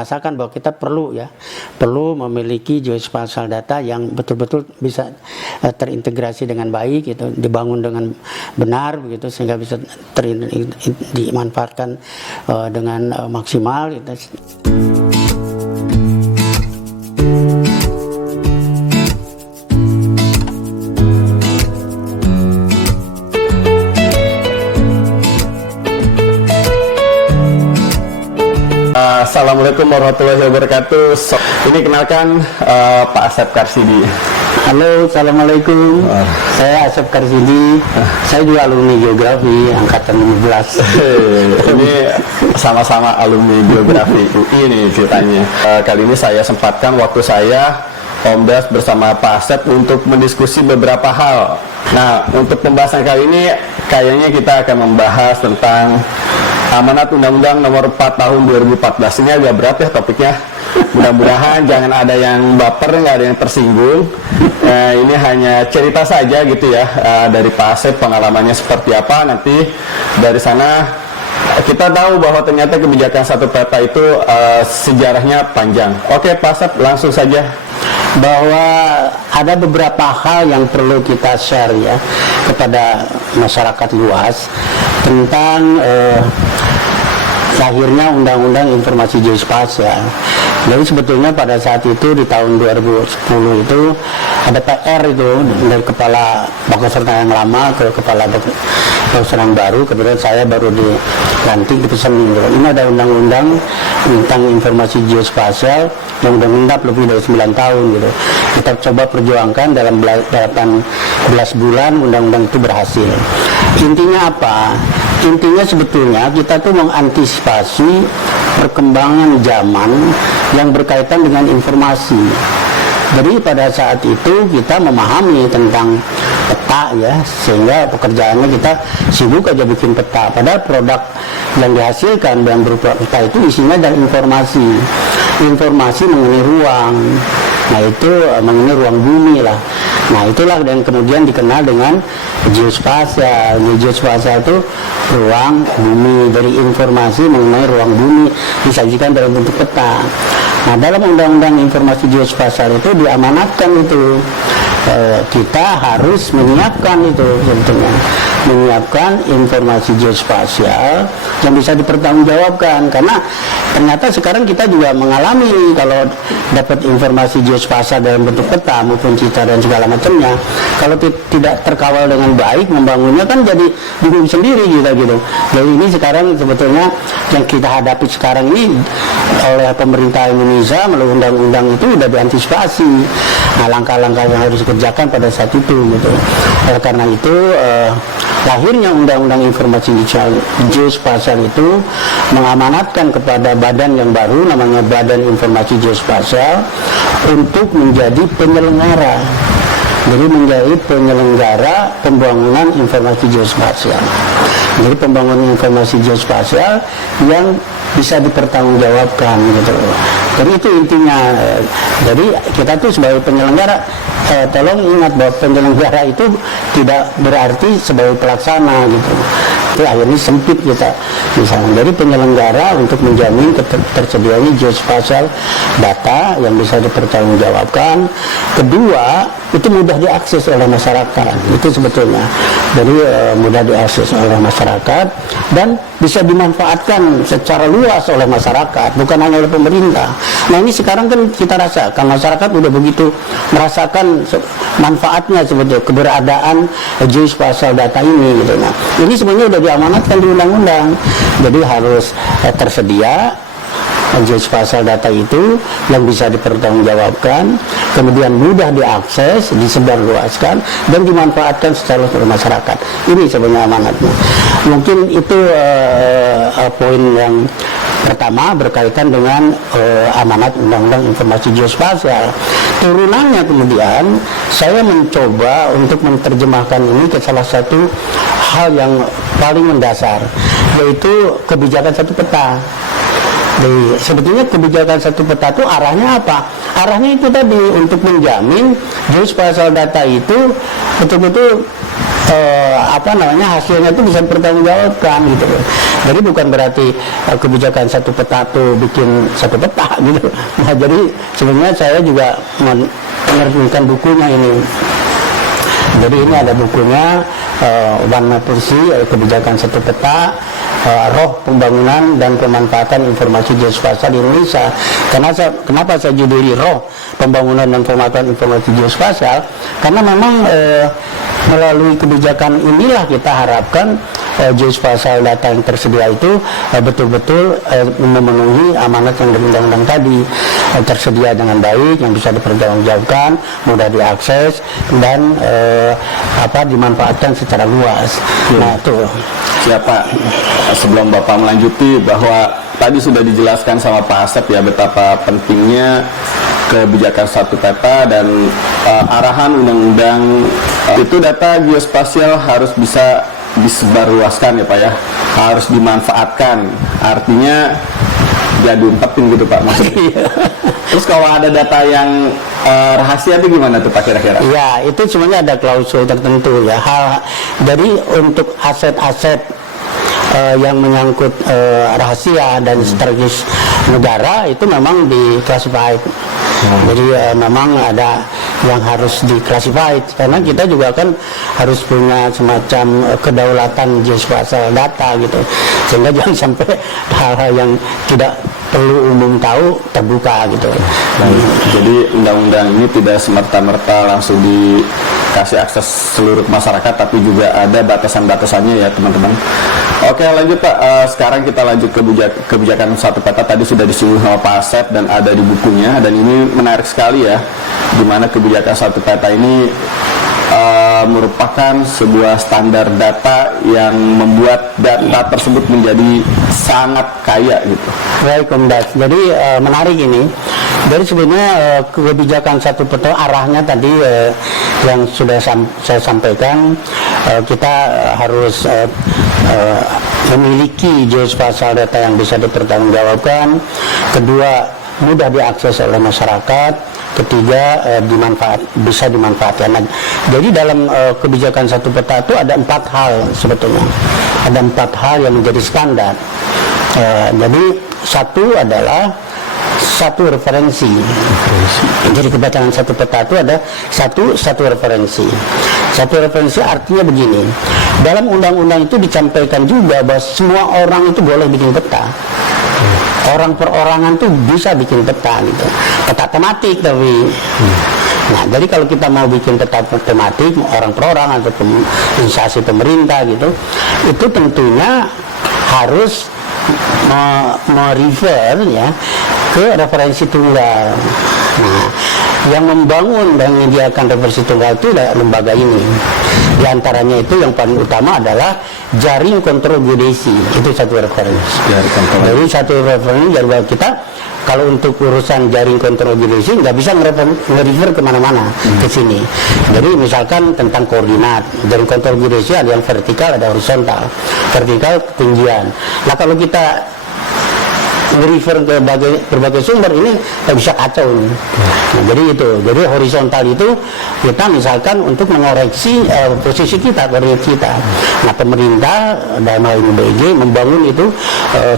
Rasakan bahwa kita perlu memiliki geospatial data yang betul-betul bisa terintegrasi dengan baik, gitu, dibangun dengan benar, begitu, sehingga bisa dimanfaatkan dengan maksimal, gitu. Assalamualaikum warahmatullahi wabarakatuh. Ini kenalkan Pak Asep Karsidi. Halo, assalamualaikum. Saya Asep Karsidi. Saya juga alumni geografi angkatan 15. Ini sama-sama alumni geografi UI nih ceritanya. Kali ini saya sempatkan waktu saya Om Das bersama Pak Asep untuk mendiskusi beberapa hal. Nah, untuk pembahasan kali ini kayaknya kita akan membahas tentang Amanat Undang-Undang Nomor 4 Tahun 2014. Ini agak berat ya topiknya. Mudah-mudahan jangan ada yang baper, nggak ada yang tersinggung. Ini hanya cerita saja gitu ya, dari Pak Asep pengalamannya seperti apa. Nanti dari sana kita tahu bahwa ternyata kebijakan satu peta itu sejarahnya panjang. Oke Pak Asep, langsung saja. Bahwa ada beberapa hal yang perlu kita share ya kepada masyarakat luas tentang lahirnya Undang-Undang Informasi Geospasial. Jadi sebetulnya pada saat itu di tahun 2010 itu ada PR itu dari kepala Bangkoserta yang lama ke kepala Bangkoserta yang baru. Kemudian saya baru dilantik, dipesan gitu. Ini ada undang-undang tentang informasi geospasial yang udah mengendap lebih dari 9 tahun gitu. Kita coba perjuangkan dalam 18 bulan undang-undang itu berhasil. Intinya apa? Intinya sebetulnya kita tuh mengantisipasi perkembangan zaman yang berkaitan dengan informasi. Jadi pada saat itu kita memahami tentang peta ya, sehingga pekerjaannya kita sibuk aja bikin peta. Padahal produk yang dihasilkan dan berupa peta itu isinya adalah informasi mengenai ruang. Nah itu mengenai ruang bumi lah. Nah itulah dan kemudian dikenal dengan geospasial. Geospasial itu ruang bumi, dari informasi mengenai ruang bumi disajikan dalam bentuk peta. Nah dalam Undang-Undang Informasi Geospasial itu diamanatkan itu kita harus menyiapkan itu sebetulnya, menyiapkan informasi geospasial yang bisa dipertanggungjawabkan, karena ternyata sekarang kita juga mengalami kalau dapat informasi geospasial dalam bentuk peta maupun cita dan segala macamnya, kalau tidak terkawal dengan baik membangunnya kan jadi bingung sendiri gitu. Jadi ini sekarang sebetulnya yang kita hadapi sekarang ini oleh pemerintah Indonesia melalui undang-undang itu sudah diantisipasi. Nah langkah-langkah yang harus dikerjakan pada saat itu gitu. Oleh karena itu lahirnya Undang-Undang Informasi Geospasial itu mengamanatkan kepada badan yang baru namanya Badan Informasi Geospasial untuk menjadi penyelenggara. Jadi menjadi penyelenggara pembangunan informasi geospasial. Jadi pembangunan informasi geospasial yang bisa dipertanggungjawabkan gitu. Jadi itu intinya. Jadi kita tuh sebagai penyelenggara, tolong ingat bahwa penyelenggara itu tidak berarti sebagai pelaksana gitu. Itu akhirnya sempit kita misalnya. Jadi penyelenggara untuk menjamin tersedianya geospasial data yang bisa dipertanggungjawabkan. Kedua, itu mudah diakses oleh masyarakat. Itu sebetulnya. Jadi mudah diakses oleh masyarakat dan bisa dimanfaatkan secara luas oleh masyarakat, bukan hanya oleh pemerintah. Nah ini sekarang kan kita rasakan masyarakat udah begitu merasakan manfaatnya sebetulnya keberadaan geospasial data ini gitu. Nah ini sebenarnya udah diamanatkan di undang-undang, jadi harus tersedia geospasial data itu yang bisa dipertanggungjawabkan, kemudian mudah diakses, disebarluaskan dan dimanfaatkan secara oleh masyarakat. Ini sebenarnya amanatnya. Mungkin itu poin yang pertama berkaitan dengan amanat Undang-Undang Informasi Geospasial. Turunannya kemudian saya mencoba untuk menerjemahkan ini ke salah satu hal yang paling mendasar, yaitu kebijakan satu peta. Jadi, sebetulnya kebijakan satu peta itu arahnya apa? Arahnya itu tadi untuk menjamin geospasial data itu betul-betul hasilnya itu bisa dipertanggungjawabkan gitu. Jadi bukan berarti kebijakan satu peta tuh bikin satu peta gitu. Nah, jadi sebenarnya saya juga menerbitkan bukunya ini. Jadi ini ada bukunya One Map Policy, kebijakan satu peta, roh pembangunan dan pemanfaatan informasi geospasial di Indonesia. Kenapa saya juduli roh pembangunan dan pemanfaatan informasi geospasial? Karena memang melalui kebijakan inilah kita harapkan geospasial data yang tersedia itu betul-betul memenuhi amanat yang diundang-undang tadi, tersedia dengan baik, yang bisa dipertanggungjawabkan, mudah diakses, dan dimanfaatkan secara luas. Nah, tuh. Siapa? Sebelum Bapak melanjuti, bahwa tadi sudah dijelaskan sama Pak Asep ya betapa pentingnya kebijakan satu peta dan arahan undang-undang itu data geospasial harus bisa disebarluaskan ya Pak ya, harus dimanfaatkan, artinya ya diumpetin gitu Pak maksudnya. Terus kalau ada data yang rahasia itu gimana tuh Pak kira-kira? Ya, itu sebenarnya ada klausul tertentu ya. Jadi untuk aset-aset yang menyangkut rahasia dan strategis negara itu memang diklasifikasi. Jadi memang ada yang harus diklasifikasi karena kita juga kan harus punya semacam kedaulatan geospasial data gitu, sehingga jangan sampai hal-hal yang tidak perlu umum tahu terbuka gitu. Jadi undang-undang ini tidak semerta-merta langsung dikasih akses seluruh masyarakat, tapi juga ada batasan-batasannya ya teman-teman. Oke, lanjut Pak. Sekarang kita lanjut ke kebijakan satu peta. Tadi sudah disinggung sama Pak Asep dan ada di bukunya, dan ini menarik sekali ya, di mana kebijakan satu peta ini merupakan sebuah standar data yang membuat data tersebut menjadi sangat kaya gitu. Baik, Kombes. Jadi menarik ini. Dari sebenarnya kebijakan satu peta arahnya tadi yang sudah saya sampaikan, kita harus memiliki geospasial data yang bisa dipertanggungjawabkan. Kedua, mudah diakses oleh masyarakat. Ketiga, bisa dimanfaatkan. Nah, jadi dalam kebijakan satu peta itu ada 4 hal sebetulnya. Ada 4 hal yang menjadi standar. Jadi satu adalah satu referensi. Jadi kebijakan satu peta itu ada satu referensi. Satu referensi artinya begini. Dalam undang-undang itu disampaikan juga bahwa semua orang itu boleh bikin peta. Orang perorangan tuh bisa bikin peta gitu, peta tematik tapi. Nah, jadi kalau kita mau bikin peta tematik, orang perorangan atau instansi pemerintah gitu, itu tentunya harus merefer ya ke referensi tunggal. Nah, yang membangun dan menyediakan referensi tunggal itu lembaga ini. Di antaranya itu yang paling utama adalah jaring kontrol geodesi, itu satu referensi. Jadi satu referensi dari kita, kalau untuk urusan jaring kontrol geodesi nggak bisa nge-refer kemana-mana ke sini. Jadi misalkan tentang koordinat, jaring kontrol geodesi ada yang vertikal, ada horizontal. Vertikal ketinggian. Nah, kalau kita nge-refer ke berbagai sumber ini nggak bisa kacau nih. Nah, jadi horizontal itu kita misalkan untuk mengoreksi posisi kita, koordinat kita. Nah, pemerintah dalam hal ini BG membangun itu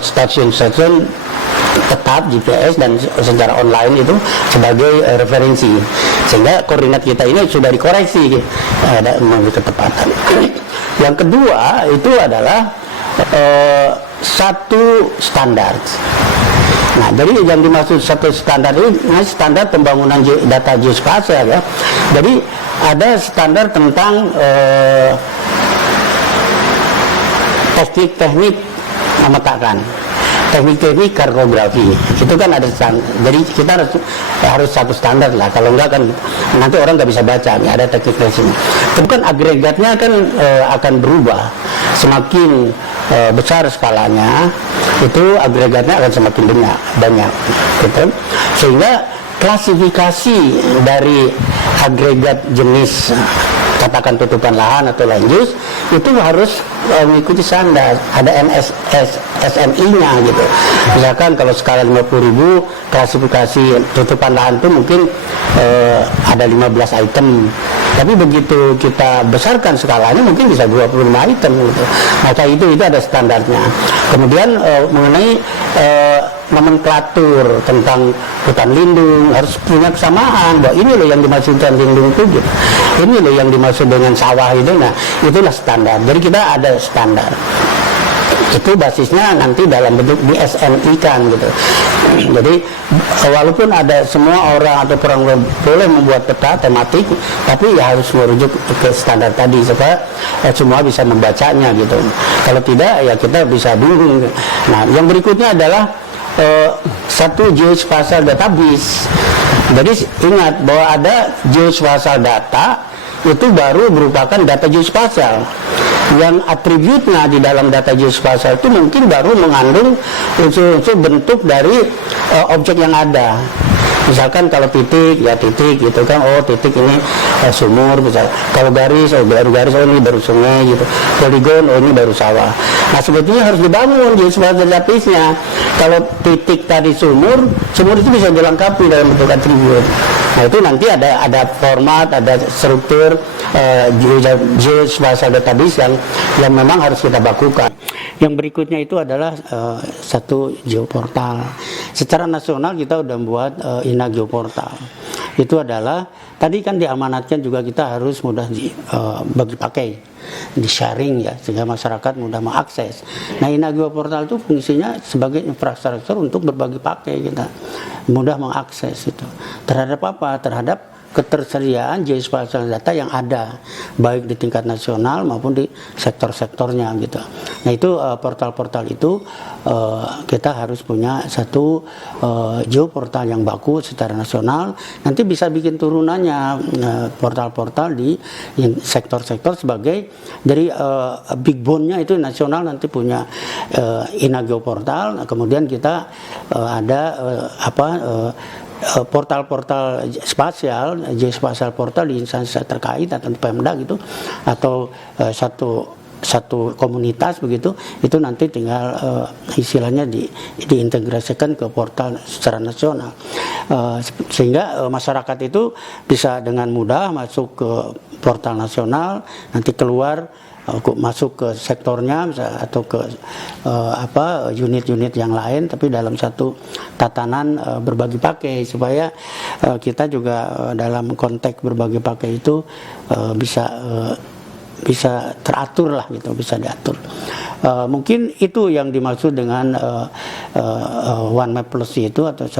stasiun-stasiun tetap GPS dan secara online itu sebagai referensi, sehingga koordinat kita ini sudah dikoreksi menurut ketepatan. Yang kedua itu adalah satu standar. Nah, jadi yang dimaksud satu standar ini standar pembangunan data geospasial ya. Jadi ada standar tentang teknik-teknik memetakan, teknik-teknik kartografi. Itu kan ada standar. Jadi kita harus satu standar lah. Kalau enggak kan nanti orang nggak bisa baca. Nih ada teknik-teknik. Itu kan agregatnya kan akan berubah. Semakin besar skalanya, itu agregatnya akan semakin banyak gitu. Sehingga klasifikasi dari agregat jenis katakan tutupan lahan atau land use, itu harus mengikuti standar, ada SMI-nya gitu. Misalkan kalau skala 50.000, klasifikasi tutupan lahan itu mungkin ada 15 item, tapi begitu kita besarkan skalanya mungkin bisa 25 item gitu. Maka itu ada standarnya. Kemudian mengenai nomenklatur tentang hutan lindung harus punya kesamaan, bahwa ini loh yang dimaksud hutan lindung itu gitu. Ini loh yang dimaksud dengan sawah itu. Nah, itulah standar. Jadi kita ada standar. Itu basisnya nanti dalam bentuk di SNI kan gitu. Jadi walaupun ada semua orang atau orang boleh membuat peta tematik, tapi ya harus merujuk ke standar tadi supaya semua bisa membacanya gitu. Kalau tidak ya kita bisa bingung. Nah, yang berikutnya adalah satu geospatial database. Jadi ingat bahwa ada geospatial data itu baru merupakan data geospasial. Yang atributnya di dalam data geospasial itu mungkin baru mengandung unsur-unsur bentuk dari objek yang ada. Misalkan kalau titik, ya titik gitu kan, oh titik ini sumur, misal. Kalau garis, baru garis, oh ini baru sungai gitu. Poligon, oh ini baru sawah. Nah sebetulnya harus dibangun geospatial database-nya. Kalau titik tadi sumur itu bisa dilengkapi dalam bentuk atribut. Nah itu nanti ada format, ada struktur geospatial database yang memang harus kita bakukan. Yang berikutnya itu adalah satu geoportal. Secara nasional kita udah buat INA Geoportal. Itu adalah tadi kan diamanatkan juga kita harus mudah bagi pakai, di sharing ya, sehingga masyarakat mudah mengakses. Nah, INA Geoportal itu fungsinya sebagai infrastruktur untuk berbagi pakai, kita mudah mengakses itu. Terhadap apa? Terhadap ketersediaan geospatial data yang ada, baik di tingkat nasional maupun di sektor-sektornya gitu. Nah itu portal-portal itu kita harus punya satu geoportal yang baku secara nasional. Nanti bisa bikin turunannya portal-portal di sektor-sektor sebagai dari big bone-nya itu nasional nanti punya INA Geoportal. Nah, kemudian kita ada portal-portal spasial, geospasial portal di instansi terkait atau di Pemda gitu, atau satu komunitas begitu, itu nanti tinggal istilahnya diintegrasikan ke portal secara nasional, sehingga masyarakat itu bisa dengan mudah masuk ke portal nasional, nanti keluar masuk ke sektornya atau ke unit-unit yang lain, tapi dalam satu tatanan berbagi pakai, supaya kita juga dalam konteks berbagi pakai itu bisa teratur lah gitu, bisa diatur. Mungkin itu yang dimaksud dengan One Map Plus itu, atau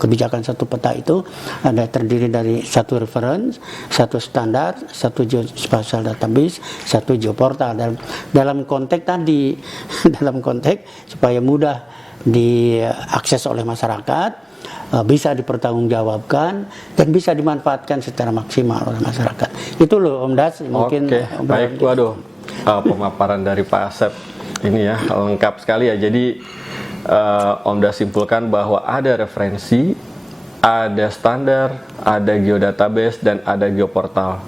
kebijakan satu peta itu ada terdiri dari satu reference, satu standar, satu geospatial database, satu geoportal. Dalam konteks tadi, dalam konteks supaya mudah diakses oleh masyarakat, bisa dipertanggungjawabkan dan bisa dimanfaatkan secara maksimal oleh masyarakat. Itu loh Om Das, mungkin. Oke, baik. Waduh, pemaparan dari Pak Asep ini ya lengkap sekali ya. Jadi Om Das simpulkan bahwa ada referensi, ada standar, ada geodatabase, dan ada geoportal.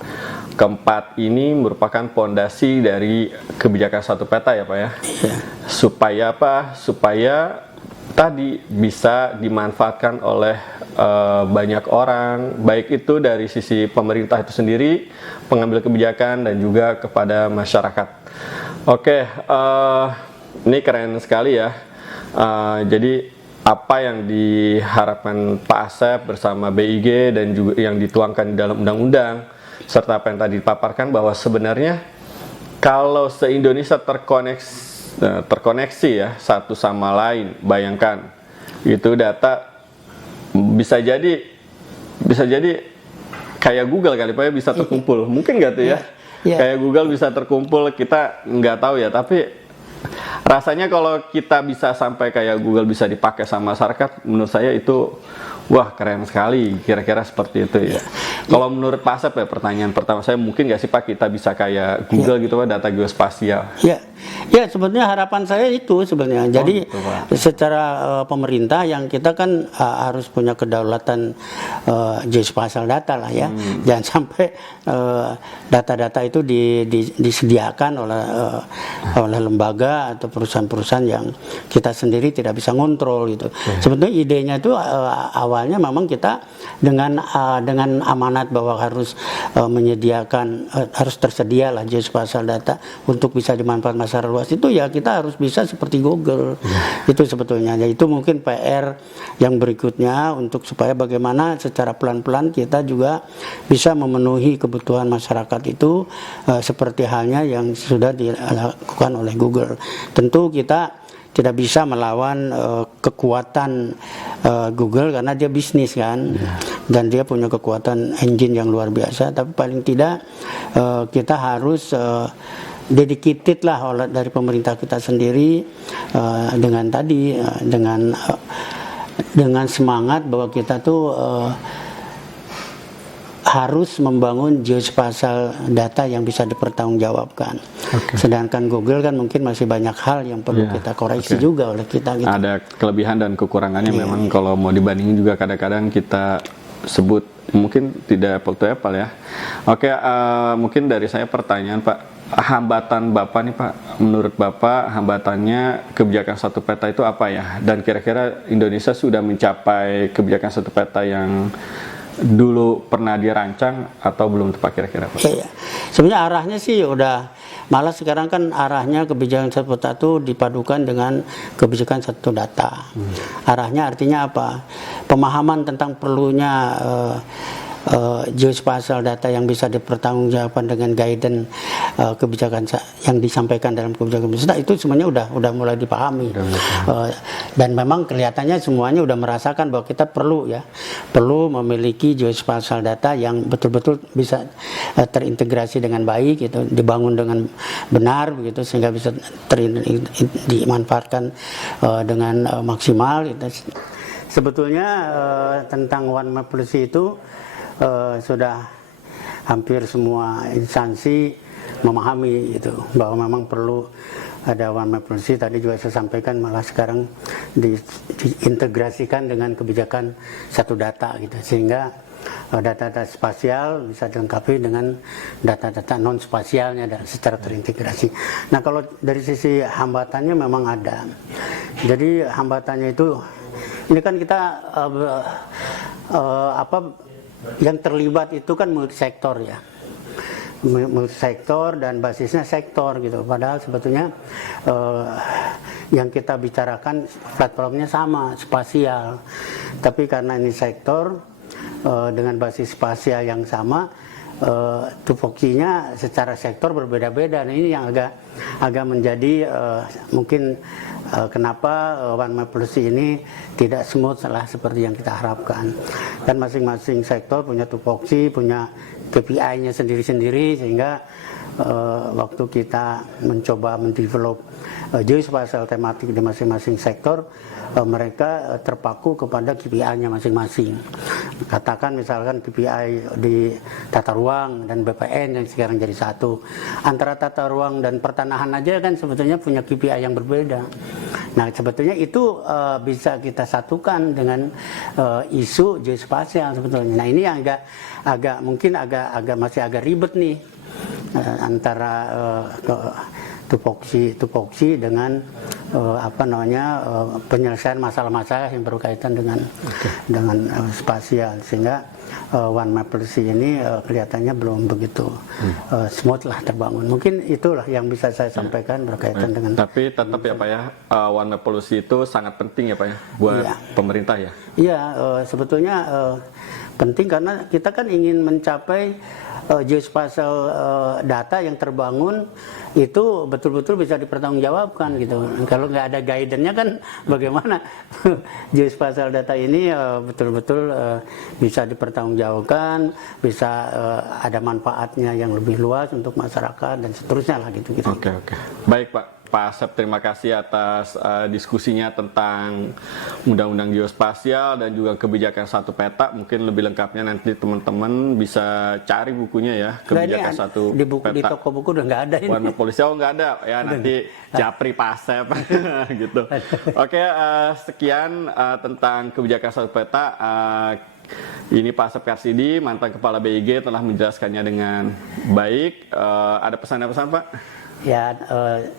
Keempat ini merupakan pondasi dari kebijakan satu peta ya Pak ya. Ya. Supaya apa? Supaya tadi bisa dimanfaatkan oleh banyak orang, baik itu dari sisi pemerintah itu sendiri, pengambil kebijakan, dan juga kepada masyarakat. Oke, ini keren sekali ya. Jadi apa yang diharapkan Pak Asep bersama BIG dan juga yang dituangkan di dalam undang-undang, serta apa yang tadi dipaparkan, bahwa sebenarnya kalau se-Indonesia terkoneksi ya satu sama lain, bayangkan itu data bisa jadi kayak Google kali Pak ya, bisa terkumpul, mungkin nggak tuh ya? Kayak Google bisa terkumpul, kita nggak tahu ya, tapi rasanya kalau kita bisa sampai kayak Google bisa dipakai sama masyarakat, menurut saya itu wah keren sekali, kira-kira seperti itu ya. Kalau menurut Pak Asep ya, pertanyaan pertama saya, mungkin nggak sih Pak kita bisa kayak Google gitu Pak, data geospasial? Ya, Ya, sebetulnya harapan saya itu sebenarnya. Jadi gitu, Pak. secara pemerintah yang kita kan harus punya kedaulatan geospasial data lah ya. Jangan sampai data-data itu disediakan oleh lembaga atau perusahaan-perusahaan yang kita sendiri tidak bisa ngontrol gitu. Sebetulnya idenya itu awalnya memang kita dengan amanat bahwa harus menyediakan harus tersedia lah geospasial data untuk bisa dimanfaatkan masyarakat luas, itu ya kita harus bisa seperti Google. Itu sebetulnya ya, itu mungkin PR yang berikutnya untuk supaya bagaimana secara pelan-pelan kita juga bisa memenuhi kebutuhan masyarakat itu seperti halnya yang sudah dilakukan oleh Google. Tentu kita tidak bisa melawan kekuatan Google karena dia bisnis kan, dan dia punya kekuatan engine yang luar biasa. Tapi paling tidak kita harus dedicated lah dari pemerintah kita sendiri dengan tadi dengan semangat bahwa kita tuh harus membangun geospasial data yang bisa dipertanggungjawabkan. Sedangkan Google kan mungkin masih banyak hal yang perlu kita koreksi juga oleh kita. Gitu. Ada kelebihan dan kekurangannya memang kalau mau dibandingin juga kadang-kadang kita sebut mungkin tidak apple to apple ya. Mungkin dari saya pertanyaan Pak, hambatan Bapak nih Pak, menurut Bapak hambatannya kebijakan satu peta itu apa ya? Dan kira-kira Indonesia sudah mencapai kebijakan satu peta yang dulu pernah dirancang atau belum tepat kira-kira Pak? Iya. Sebenarnya arahnya sih udah, malah sekarang kan arahnya kebijakan satu peta itu dipadukan dengan kebijakan satu data. Arahnya artinya apa? Pemahaman tentang perlunya geospasial data yang bisa dipertanggungjawabkan dengan guidance kebijakan yang disampaikan dalam kebijakan pemerintah itu semuanya udah mulai dipahami. Dan memang kelihatannya semuanya udah merasakan bahwa kita perlu memiliki geospasial data yang betul-betul bisa terintegrasi dengan baik, gitu, dibangun dengan benar begitu sehingga bisa dimanfaatkan dengan maksimal gitu. Sebetulnya tentang One Map Policy itu sudah hampir semua instansi memahami itu bahwa memang perlu ada One Map Policy. Tadi juga saya sampaikan malah sekarang diintegrasikan dengan kebijakan satu data gitu, sehingga data-data spasial bisa dilengkapi dengan data-data non spasialnya dan secara terintegrasi. Nah, kalau dari sisi hambatannya memang ada. Jadi hambatannya itu ini kan kita yang terlibat itu kan multisektor ya, multisektor dan basisnya sektor gitu. Padahal sebetulnya yang kita bicarakan platformnya sama, spasial. Tapi karena ini sektor dengan basis spasial yang sama, tupoksinya secara sektor berbeda-beda. Nah, ini yang agak menjadi mungkin kenapa One Map Policy ini tidak smooth lah seperti yang kita harapkan. Dan masing-masing sektor punya tupoksi, punya KPI-nya sendiri-sendiri, sehingga waktu kita mencoba mendevelop geospasial tematik di masing-masing sektor, mereka terpaku kepada KPI-nya masing-masing. Katakan misalkan KPI di tata ruang dan BPN yang sekarang jadi satu. Antara tata ruang dan pertanahan aja kan sebetulnya punya KPI yang berbeda. Nah, sebetulnya itu bisa kita satukan dengan isu geospasial sebetulnya. Nah, ini yang mungkin masih agak ribet nih antara tupoksi dengan penyelesaian masalah-masalah yang berkaitan dengan spasial, sehingga One Map Policy ini kelihatannya belum begitu smooth lah terbangun. Mungkin itulah yang bisa saya sampaikan berkaitan dengan. Tapi tetap ya Pak ya, One Map Policy itu sangat penting ya Pak ya buat pemerintah ya. Iya, sebetulnya penting karena kita kan ingin mencapai geospasial data yang terbangun itu betul-betul bisa dipertanggungjawabkan gitu. Kalau nggak ada guidance-nya kan bagaimana geospasial data ini betul-betul bisa dipertanggungjawabkan, bisa ada manfaatnya yang lebih luas untuk masyarakat dan seterusnya lah gitu. Oke. Baik Pak. Pak Asep, terima kasih atas diskusinya tentang Undang-Undang Geospasial dan juga kebijakan satu peta. Mungkin lebih lengkapnya nanti teman-teman bisa cari bukunya ya, kebijakan satu di buku, peta. di toko buku udah nggak ada ini. Warna polisi, oh nggak ada ya, nanti Japri Pak Asep gitu. Oke, sekian tentang kebijakan satu peta. Ini Pak Asep Karsidi, mantan Kepala BIG, telah menjelaskannya dengan baik. Ada pesan-pesan Pak? Ya,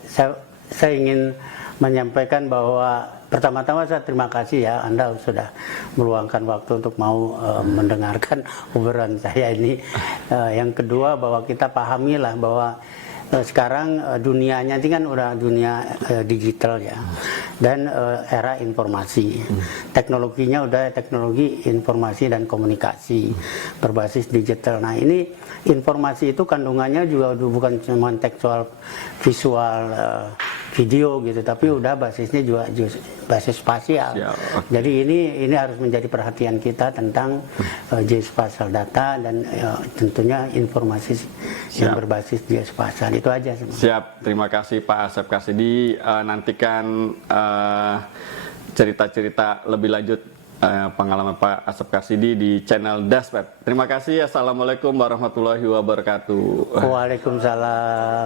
saya ingin menyampaikan bahwa pertama-tama saya terima kasih ya, Anda sudah meluangkan waktu untuk mau mendengarkan obrolan saya ini. Yang kedua, bahwa kita pahamilah bahwa sekarang dunianya ini kan udah dunia digital ya, dan era informasi. Teknologinya udah teknologi informasi dan komunikasi berbasis digital. Nah, ini informasi itu kandungannya juga bukan cuma tekstual, visual, video gitu, tapi udah basisnya juga basis spasial. Jadi ini harus menjadi perhatian kita tentang geospatial data dan tentunya informasi yang berbasis geospasial. Itu aja. Siap, terima kasih Pak Asep Karsidi. Nantikan cerita-cerita lebih lanjut pengalaman Pak Asep Karsidi di channel Daspet. Terima kasih. Assalamualaikum warahmatullahi wabarakatuh. Waalaikumsalam.